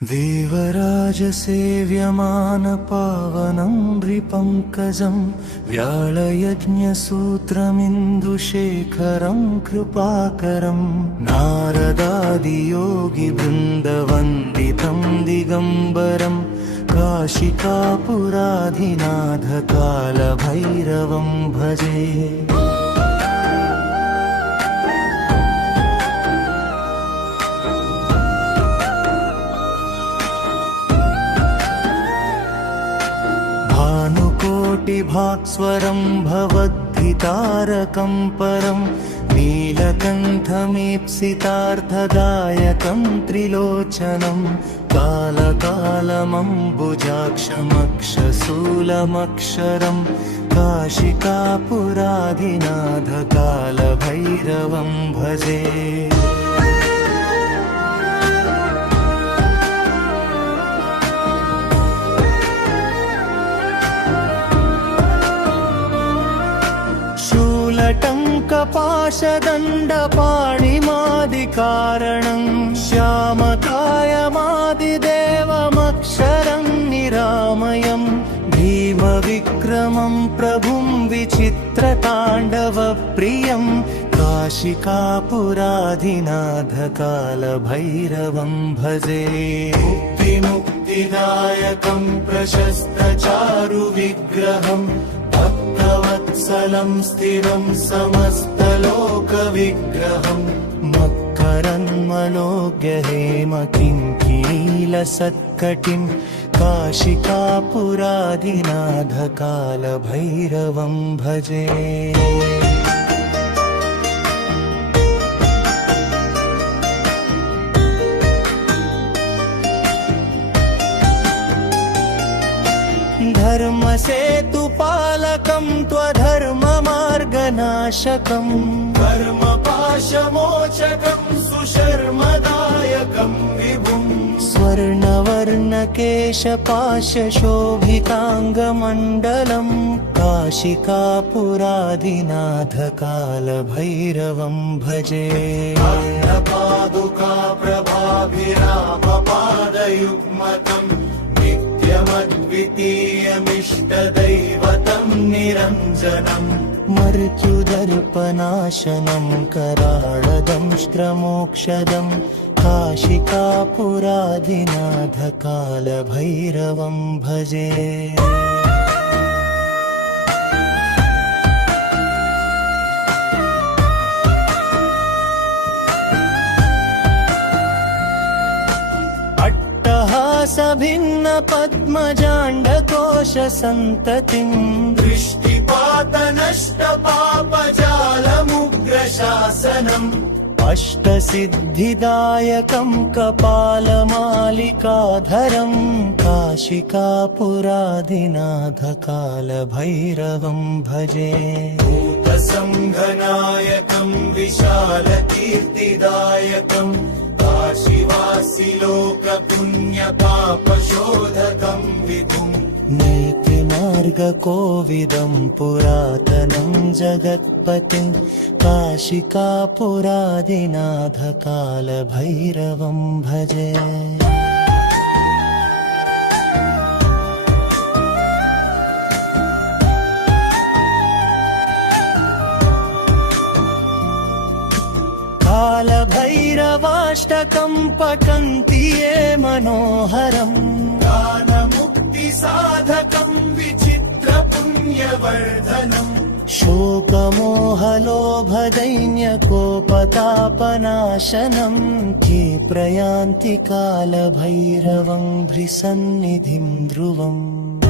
देवराजसेव्यमानपावनं नृपङ्कजं व्याळयज्ञसूत्रमिन्दुशेखरं कृपाकरं नारदादियोगिवृन्दवन्दितं दिगम्बरं काशिकापुराधिनाथकालभैरवं भजे। भानुकोटिभास्वरं भवद्धितारकं परं नीलकण्ठमीप्सितार्थदायकं त्रिलोचनं कालकालमम्बुजाक्षमक्षशूलमक्षरं काशिकापुराधिनाथकालभैरवं भजे। शूलटङ्कपाशदण्डपाणिमादिकारणं श्यामकायमादिदेवमक्षरं निरामयं भीमविक्रमं प्रभुं विचित्रताण्डवप्रियं काशिकापुराधिनाथकालभैरवं भजे। मुक्तिदायकं प्रशस्तचारुविग्रहं भक्तवत्सलं स्थिरं समस्तलोकविग्रहं मकरन्मलोग्य हेमकिङ्किणीलसत्कटिं काशिकापुराधिनाथकालभैरवं भजे। धर्मसेतुपालकं त्वधर्ममार्गनाशकं कर्मपाशमोचकं सुशर्मदायकं विभुं स्वर्णवर्णकेशपाशशोभिताङ्गमण्डलं काशिकापुराधिनाथकालभैरवं भजे। पादुका प्रभाभिरामपादयुग्मकम् नित्यमद्वितीयमिष्टदैवतं निरञ्जनं मृत्युदर्पनाशनं कराळदंष्ट्रमोक्षदं काशिकापुराधिनाथकालभैरवं भजे। सभिन्न पद्मजाण्डकोशसन्ततिं दृष्टिपातनष्टपापजालमुग्रशासनम् अष्टसिद्धिदायकं कपालमालिकाधरं काशिकापुराधिनाथकालभैरवं भजे। भूतसङ्घनायकं विशालकीर्तिदायकं काशीवासिलोकपुण्यपापशोधकं विभुं नीतिमार्गकोविदं पुरातनं जगत्पतिं काशिकापुराधिनाथकालभैरवं भजे। कालभैरवाष्टकं पठन्ति ये मनोहरं गानमुक्तिसाधकं विचित्रपुण्यवर्धनं शोकमोहलोभदैन्यकोपतापनाशनं ये प्रयान्ति कालभैरवं भृसन्निधिं ध्रुवम्।